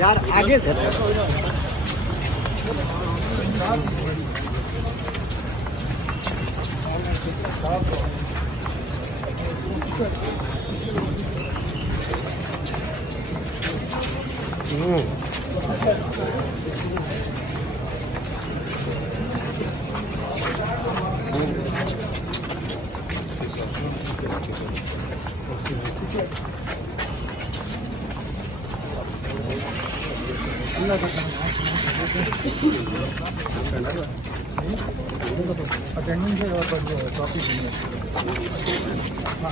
यार आगे से अटेंडेंस है और कॉपी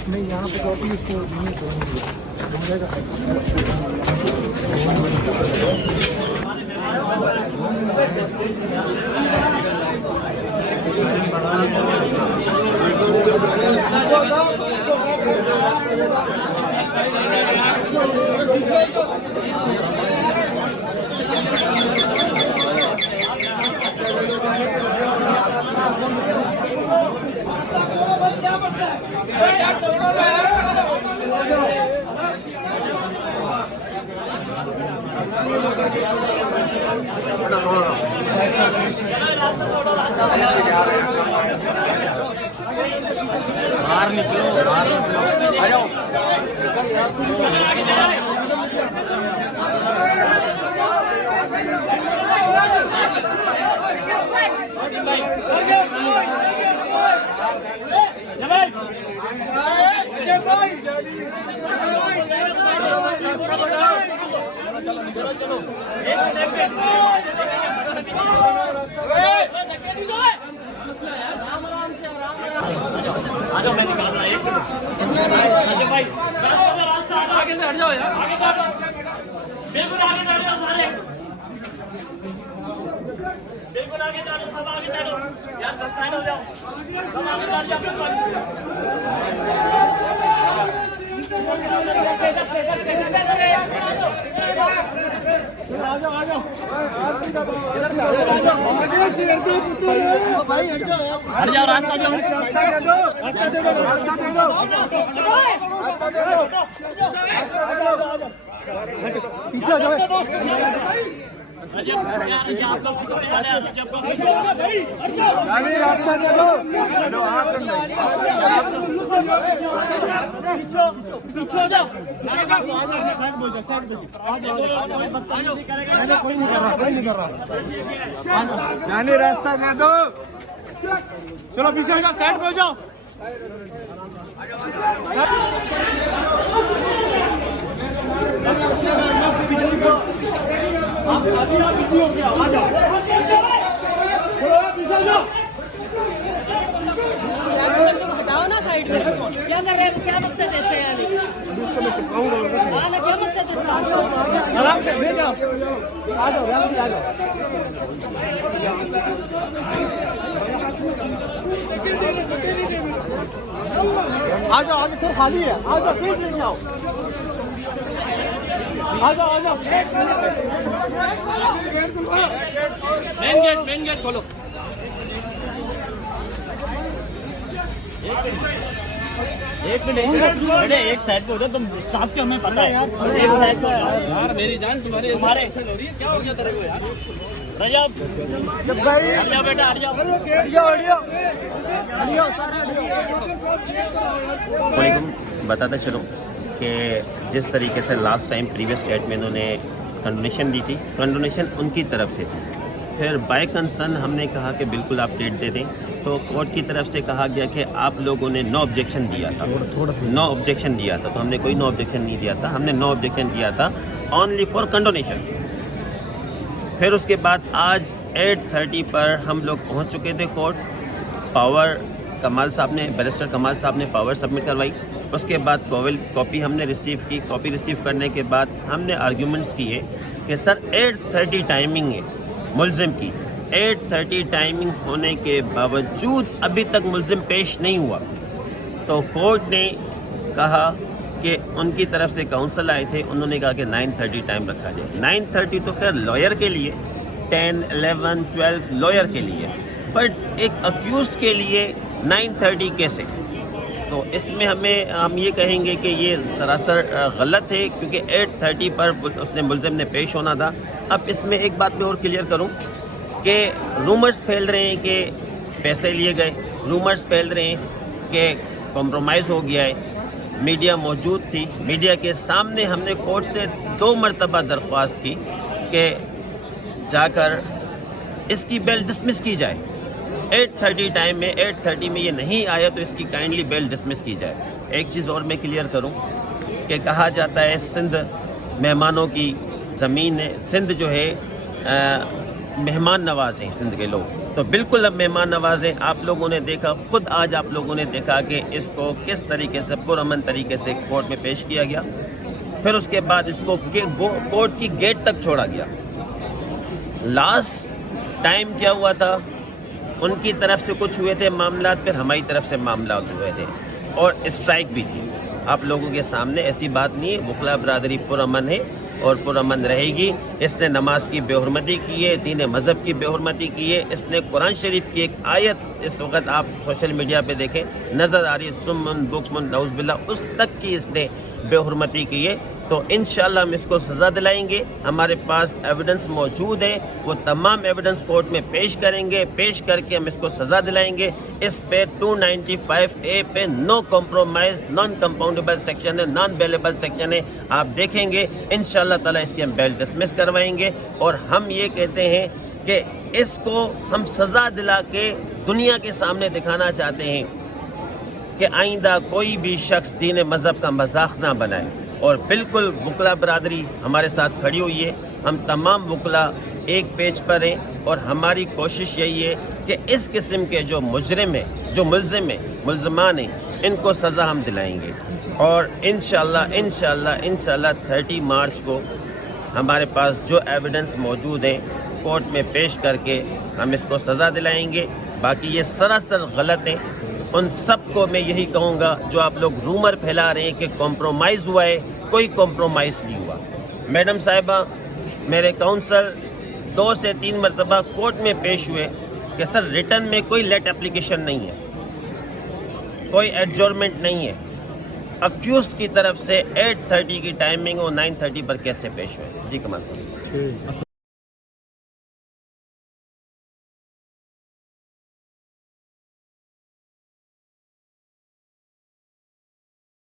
नहीं यहाँ पे कॉपी इसको बाहर निकलो, आ जाओ। आगे से हट जाओ यार, आगे बिल्कुल आगे बढ़ जाओ सारे, बिल्कुल आगे बढ़ो, सब आगे बढ़ो यार, सब साइड हो जाओ, सब आगे बढ़ जाओ। आ जाओ हट जाओ, रास्ता दो, पीछे आ जाओ। रास्ता दे दो, पीछे हो जाओ, कोई नहीं कर रहा, जाने रास्ता दे दो। चलो पीछे हो जाओ, साइड पे हो जाओ। हटाओ ना साइड में, क्या कर रहे हैं, क्या मकसद है इसका, यानी मैं चिपकाऊंगा, क्या मकसद है इसका? आराम से ले जाओ, आ जाओ, आ जाओ, आगे सर खाली है, आ जाओ, प्लीज ले जाओ, आ जाओ, आ जाओ। मेन गेट खोलो। एक मिनट अरे एक साइड पे हो जाओ, तुम स्टाफ के हमें पता है, एक साइड पे यार, मेरी जान तुम्हारे एक्शन हो रही है, क्या हो गया तेरे को यार? रजब हट जाओ बेटा, हट जाओ। बताता चलूँ कि जिस तरीके से लास्ट टाइम प्रीवियस स्टेट में इन्होंने कंडोनेशन दी थी, कंडोनेशन उनकी तरफ से थी, फिर बाय कंसर्न हमने कहा कि बिल्कुल आप डेट दे दें, तो कोर्ट की तरफ से कहा गया कि आप लोगों ने नो ऑब्जेक्शन दिया था, नो ऑब्जेक्शन दिया था, तो हमने कोई नो ऑब्जेक्शन नहीं दिया था, हमने नो ऑब्जेक्शन दिया था ओनली फॉर कंडोनेशन। फिर उसके बाद आज 8:30 पर हम लोग पहुंच चुके थे कोर्ट। पावर कमाल साहब ने, बैरिस्टर कमाल साहब ने पावर सबमिट करवाई। उसके बाद कॉपी हमने रिसीव की। कॉपी रिसीव करने के बाद हमने आर्ग्यूमेंट्स किए कि सर 8:30 टाइमिंग है मुलजिम की, 8:30 टाइमिंग होने के बावजूद अभी तक मुल्जिम पेश नहीं हुआ। तो कोर्ट ने कहा कि उनकी तरफ से काउंसिल आए थे, उन्होंने कहा कि 9:30 टाइम रखा जाए। 9:30 तो खैर लॉयर के लिए, 10, 11, 12 लॉयर के लिए, बट एक अक्यूज्ड के लिए 9:30 कैसे? तो इसमें हम ये कहेंगे कि ये सरासर गलत है, क्योंकि 8:30 पर उसने मुल्जिम ने पेश होना था। अब इसमें एक बात मैं और क्लियर करूं कि रूमर्स फैल रहे हैं कि पैसे लिए गए, रूमर्स फैल रहे हैं कि कॉम्प्रोमाइज़ हो गया है। मीडिया मौजूद थी, मीडिया के सामने हमने कोर्ट से 2 मरतबा दरख्वास्त की कि जाकर इसकी बेल डिसमिस की जाए। 8:30 टाइम में 8:30 में ये नहीं आया तो इसकी काइंडली बेल डिसमिस की जाए। एक चीज़ और मैं क्लियर करूं कि कहा जाता है सिंध मेहमानों की ज़मीन है, सिंध जो है मेहमान नवाज हैं सिंध के लोग, तो बिल्कुल अब मेहमान नवाज हैं। आप लोगों ने देखा, खुद आज आप लोगों ने देखा कि इसको किस तरीके से पुरअमन तरीके से कोर्ट में पेश किया गया, फिर उसके बाद इसको कोर्ट की गेट तक छोड़ा गया। लास्ट टाइम क्या हुआ था, उनकी तरफ से कुछ हुए थे मामला, फिर हमारी तरफ से मामला हुए थे और स्ट्राइक भी थी। आप लोगों के सामने ऐसी बात नहीं है, वकला बरादरी पुरअमन है और पुरअमन रहेगी। इसने नमाज की बेहुरमती की है, दीन मज़हब की बेहुरमती की है। इसने कुरान शरीफ की एक आयत इस वक्त आप सोशल मीडिया पे देखें नज़र आ रही है, सुम्मुन बुकमुन नऊज़ बिल्लाह, उस तक की इसने बेहुरमती की है। तो इंशाअल्लाह हम इसको सज़ा दिलाएंगे। हमारे पास एविडेंस मौजूद है, वो तमाम एविडेंस कोर्ट में पेश करेंगे, पेश करके हम इसको सज़ा दिलाएंगे। इस पे 295A पे no compromise, non compoundable section है, नॉन बेलेबल सेक्शन है। आप देखेंगे इंशाअल्लाह ताला इसकी हम बेल डिसमिस करवाएंगे। और हम ये कहते हैं कि इसको हम सज़ा दिला के दुनिया के सामने दिखाना चाहते हैं कि आइंदा कोई भी शख्स दीन मज़हब का मजाक ना बनाए। और बिल्कुल वकला बरादरी हमारे साथ खड़ी हुई है, हम तमाम वकला एक पेज पर हैं और हमारी कोशिश यही है कि इस किस्म के जो मुजरिम हैं, जो मुल्ज़िम हैं, मुल्ज़मान हैं, इनको सज़ा हम दिलाएंगे। और इंशाअल्लाह 30 मार्च को हमारे पास जो एविडेंस मौजूद हैं कोर्ट में पेश करके हम इसको सज़ा दिलाएंगे। बाकी ये सरासर गलत है। उन सब को मैं यही कहूँगा जो आप लोग रूमर फैला रहे हैं कि कॉम्प्रोमाइज़ हुआ है, कोई कॉम्प्रोमाइज़ नहीं हुआ। मैडम साहिबा, मेरे काउंसल 2 से 3 मरतबा कोर्ट में पेश हुए कि सर रिटर्न में कोई लेट एप्लीकेशन नहीं है, कोई एडजॉर्नमेंट नहीं है। अक्यूज्ड की तरफ से 8:30 की टाइमिंग और 9:30 पर कैसे पेश हुए? जी कमाल साहब।